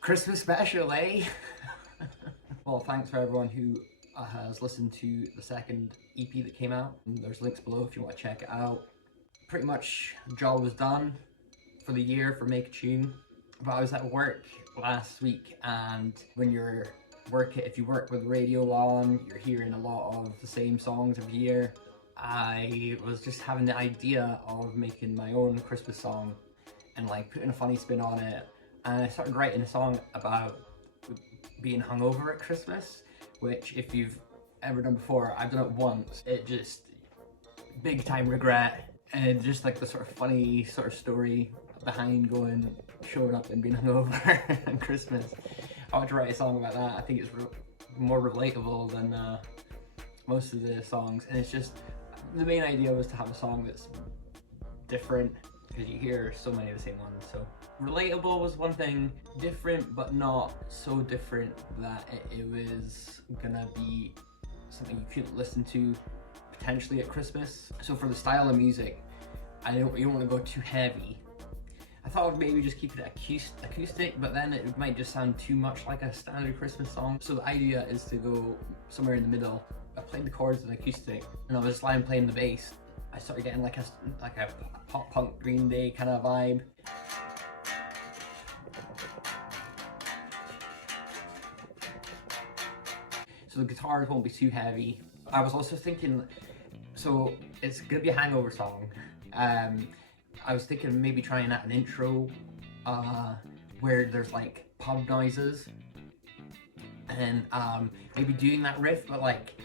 Christmas special, eh? Well, thanks for everyone who has listened to the second EP that came out. There's links below if you want to check it out. Pretty much, job was done for the year for Make a Tune. But I was at work last week, and when you're if you work with radio on, you're hearing a lot of the same songs every year. I was just having the idea of making my own Christmas song and like putting a funny spin on it. And I started writing a song about being hungover at Christmas, which if you've ever done before, I've done it once. It just, big time regret, and just like the sort of funny sort of story behind showing up and being hungover on Christmas. I want to write a song about that. I think it's more relatable than most of the songs, and it's just, the main idea was to have a song that's different, because you hear so many of the same ones. So relatable was one thing, different but not so different that it was gonna be something you couldn't listen to potentially at Christmas. So for the style of music, you don't want to go too heavy. I thought I'd maybe just keep it acoustic, but then it might just sound too much like a standard Christmas song. So the idea is to go somewhere in the middle. I played the chords in acoustic, and I was playing the bass. I started getting like a pop punk Green Day kind of vibe. So the guitars won't be too heavy. I was also thinking, so it's gonna be a hangover song. I was thinking of maybe trying out an intro where there's like pub noises, and maybe doing that riff, but like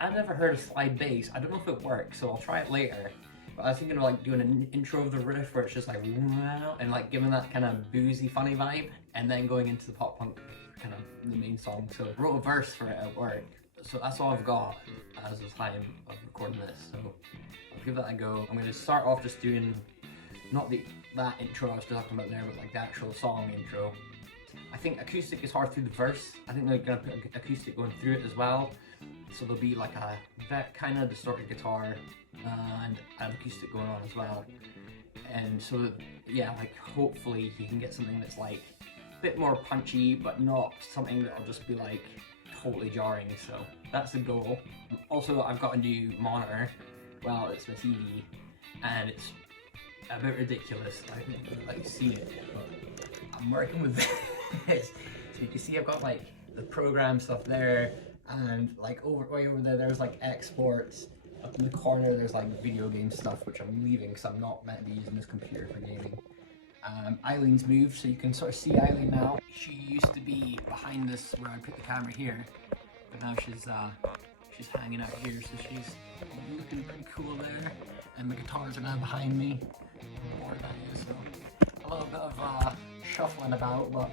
I've never heard a slide bass. I don't know if it works, so I'll try it later. But I was thinking of like doing an intro of the riff where it's just like and like giving that kind of boozy, funny vibe, and then going into the pop punk kind of the main song. So I wrote a verse for it at work. So that's all I've got as the time of recording this. So I'll give that a go. I'm going to start off just doing not that intro I was talking about there, but like the actual song intro. I think acoustic is hard through the verse. I think they're going to put acoustic going through it as well. So there'll be like that kind of distorted guitar and an acoustic going on as well. And so yeah, like hopefully you can get something that's like a bit more punchy, but not something that'll just be like totally jarring. So that's the goal. Also, I've got a new monitor. Well, it's my TV, and it's a bit ridiculous. I don't know if you like see it, but I'm working with this. So you can see I've got like the program stuff there, and like way over there, there's like exports. Up in the corner, there's like video game stuff, which I'm leaving because I'm not meant to be using this computer for gaming. Eileen's moved, so you can sort of see Eileen now. She used to be behind this where I put the camera here, but now she's hanging out here, so she's looking pretty cool there. And the guitars are now behind me. So a little bit of shuffling about, but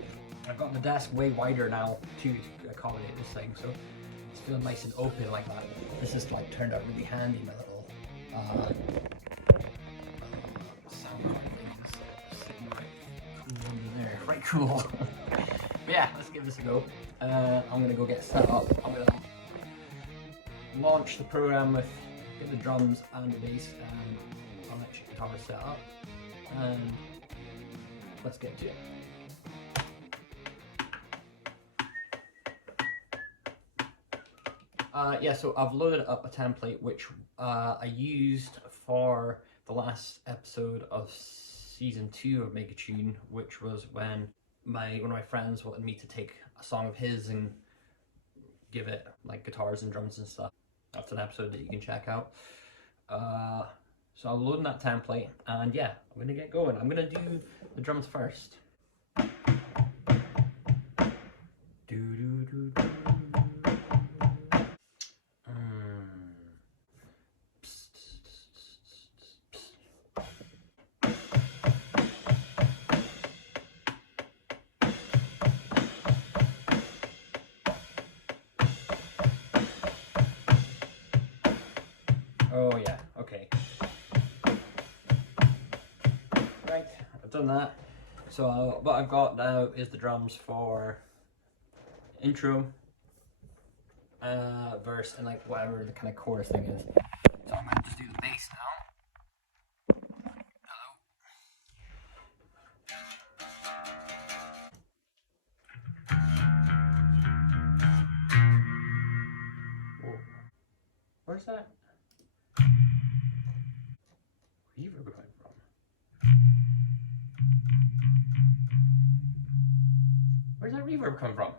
I've got the desk way wider now to accommodate this thing, so it's feeling nice and open like that. This has like turned out really handy, my little sound card thing is sitting right cool under there, right cool. But yeah, let's give this a go. I'm gonna go get set up. I'm gonna launch the program with get the drums and the bass and electric guitar set up, and let's get to it. Yeah, so I've loaded up a template which I used for the last episode of season 2 of Make a Tune, which was when one of my friends wanted me to take a song of his and give it like guitars and drums and stuff. That's an episode that you can check out. So I'm loading that template, and yeah, I'm gonna get going. I'm gonna do the drums first. Oh yeah, okay. Right, I've done that. So what I've got now is the drums for intro, verse, and like whatever the kind of chorus thing is. So I'm gonna just do the bass now. Where's that reverb coming from? Where's that reverb coming from?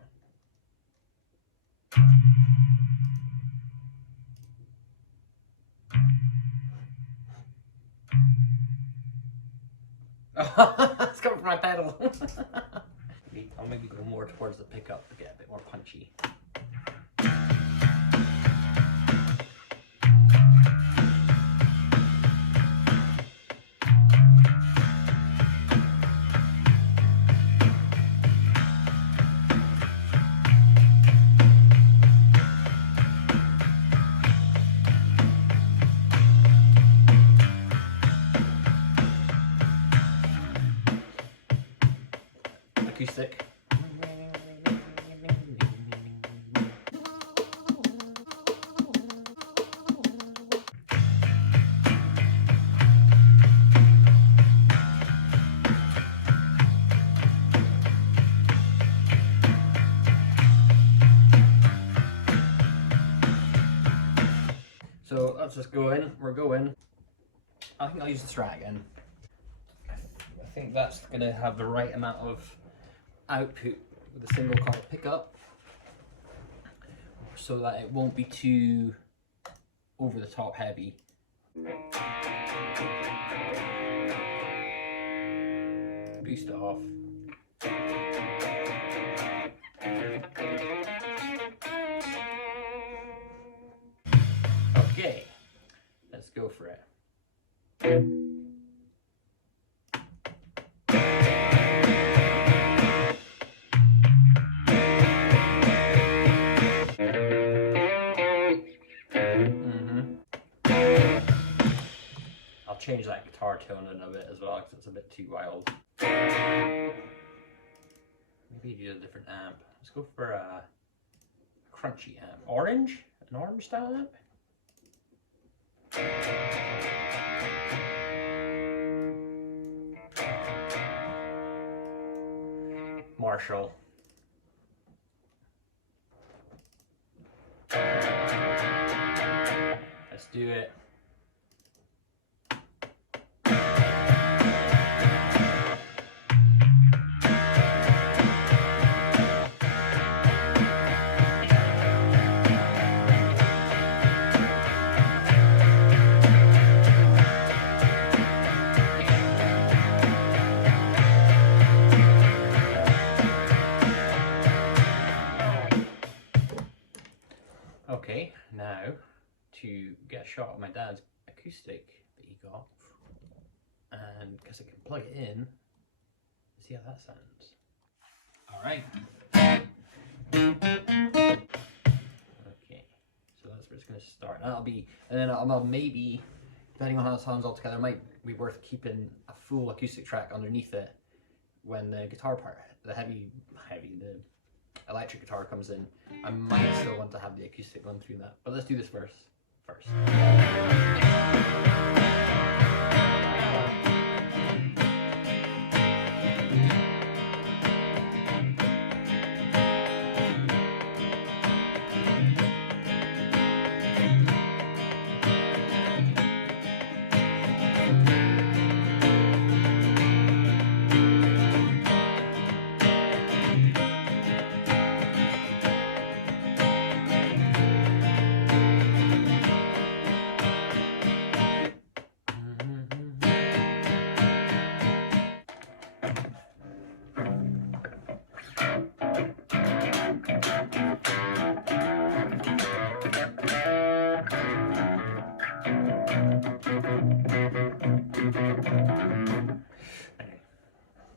It's coming from my pedal. I'll maybe go more towards the pickup to get a bit more punchy. Acoustic. So let's just go in. We're going. I think I'll use the Strat again. I think that's gonna have the right amount of output with a single coil pickup, so that it won't be too over the top heavy. Boost it off. Okay, let's go for it. I'll change that guitar tone in a bit as well, because it's a bit too wild. Maybe use a different amp. Let's go for a crunchy amp. Orange? An orange style amp? Marshall. Let's do it. Okay, now to get a shot of my dad's acoustic that he got, and because I can plug it in, see how that sounds. All right. Okay, so that's where it's going to start. That'll be, and then I'll maybe, depending on how it sounds altogether, it might be worth keeping a full acoustic track underneath it when the guitar part, the electric guitar comes in. I might still want to have the acoustic run through that, but let's do this first.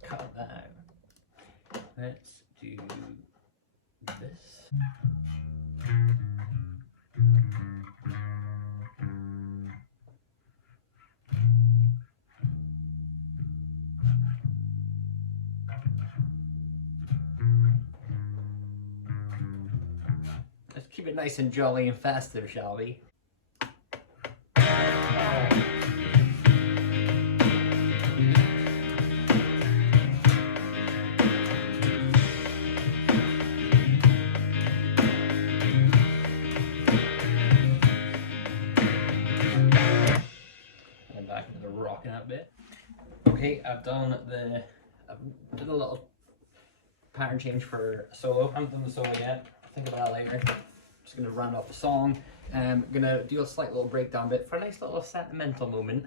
Cut that out. Let's do this. Let's keep it nice and jolly and festive, shall we? Okay, I've done a little pattern change for a solo. I haven't done the solo yet. I'll think about that later. I'm just gonna round off the song. I'm gonna do a slight little breakdown bit for a nice little sentimental moment.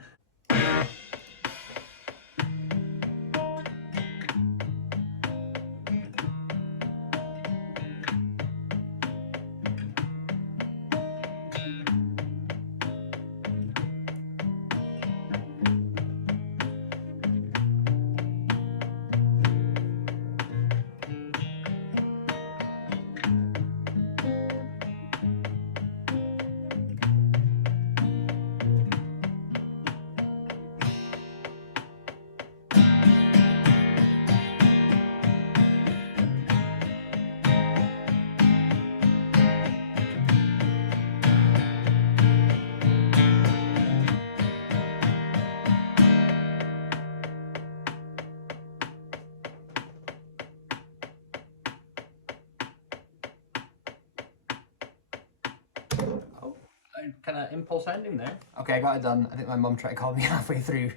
Kind of impulse ending there. Okay, I got it done. I think my mum tried to call me halfway through.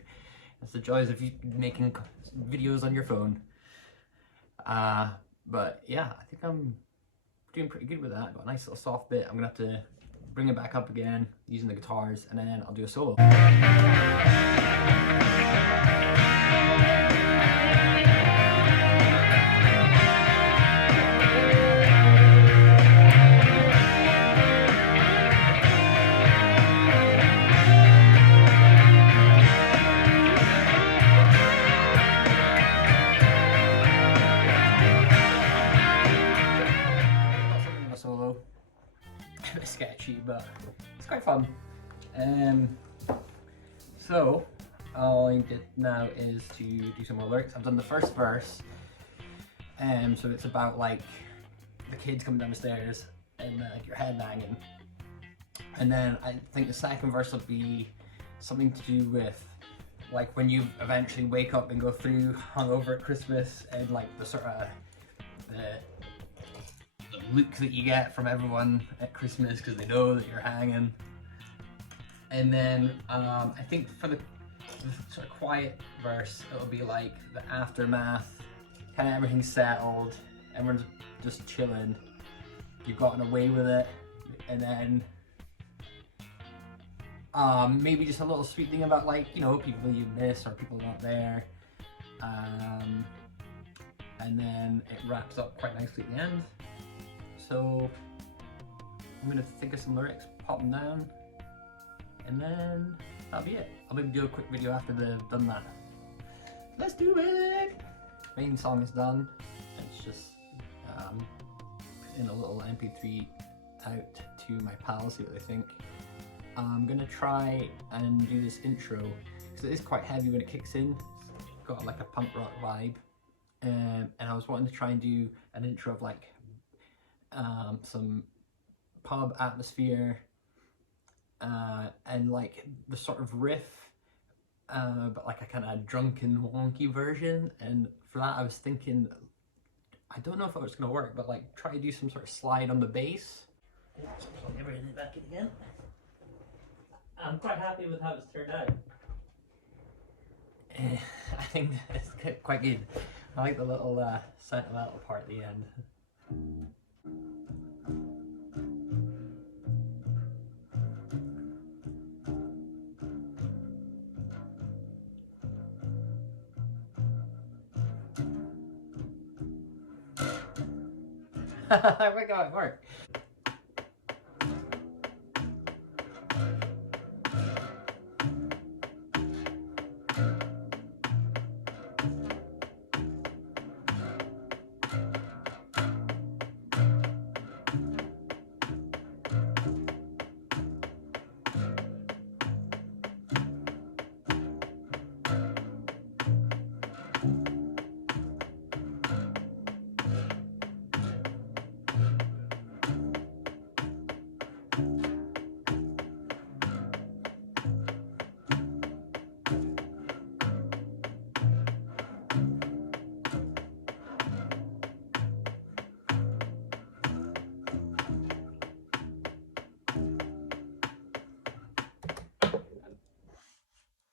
That's the joys of you making videos on your phone. But yeah, I think I'm doing pretty good with that. Got a nice little soft bit. I'm gonna have to bring it back up again using the guitars, and then I'll do a solo. Solo. A bit sketchy, but it's quite fun. So all I did now is to do some more lyrics. I've done the first verse, so it's about like the kids coming down the stairs and like your head banging, and then I think the second verse will be something to do with like when you eventually wake up and go through hungover at Christmas, and like the sort of the look that you get from everyone at Christmas because they know that you're hanging. And then I think for the sort of quiet verse, it'll be like the aftermath, kind of everything's settled, everyone's just chilling, you've gotten away with it, and then maybe just a little sweet thing about like, you know, people you miss or people not there. And then it wraps up quite nicely at the end. So I'm gonna think of some lyrics, pop them down, and then that'll be it. I'll maybe do a quick video after they've done that. Let's do it! Main song is done. It's just putting a little MP3 out to my pals, see what they think. I'm gonna try and do this intro because it is quite heavy when it kicks in. It's got like a punk rock vibe, and I was wanting to try and do an intro of like some pub atmosphere and like the sort of riff, but like a kind of drunken wonky version. And for that I was thinking, I don't know if it was going to work, but like try to do some sort of slide on the bass. Plug everything back in again. I'm quite happy with how it's turned out. I think it's quite good. I like the little sentimental part at the end. Oh my god, it worked.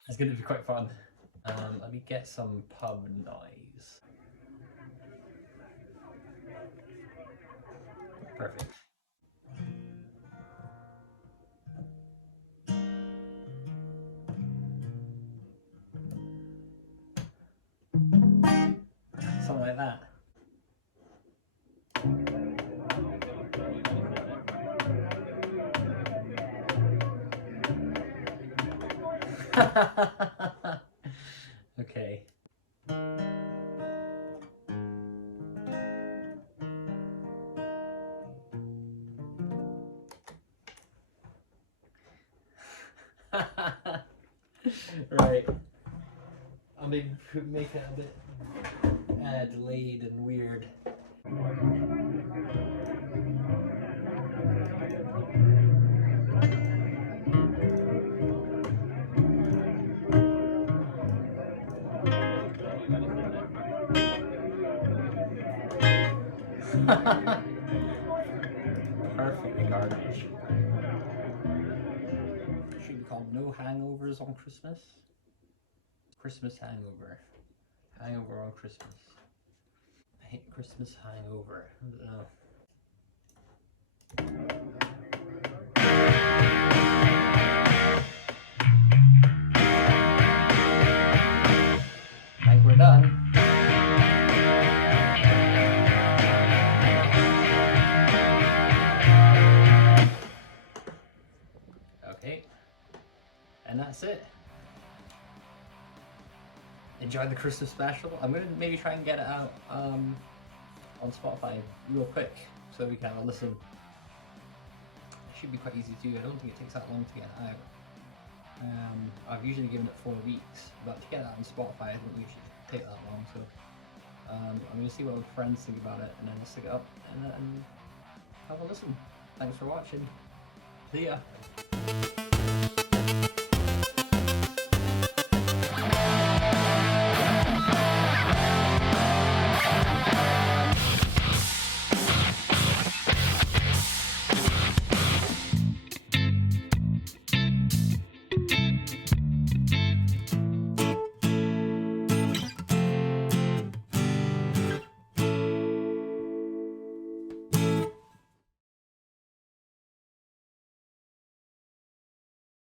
It's going to be quite fun. I Let me get some pub noise. Perfect. Something like that. Okay. Right. I'll maybe make it a bit delayed and weird. Perfectly garbage. Should be called No Hangovers on Christmas. Christmas hangover. Hangover on Christmas. I hate Christmas hangover. I don't know. I think we're done. Okay. And that's it. Enjoy the Christmas special. I'm gonna maybe try and get it out on Spotify real quick so we can have a listen. It should be quite easy to do. I don't think it takes that long to get it out. I've usually given it 4 weeks, but to get that on Spotify I don't think it should take that long. So I'm gonna see what my friends think about it, and then I'll stick it up and have a listen. Thanks for watching. See ya.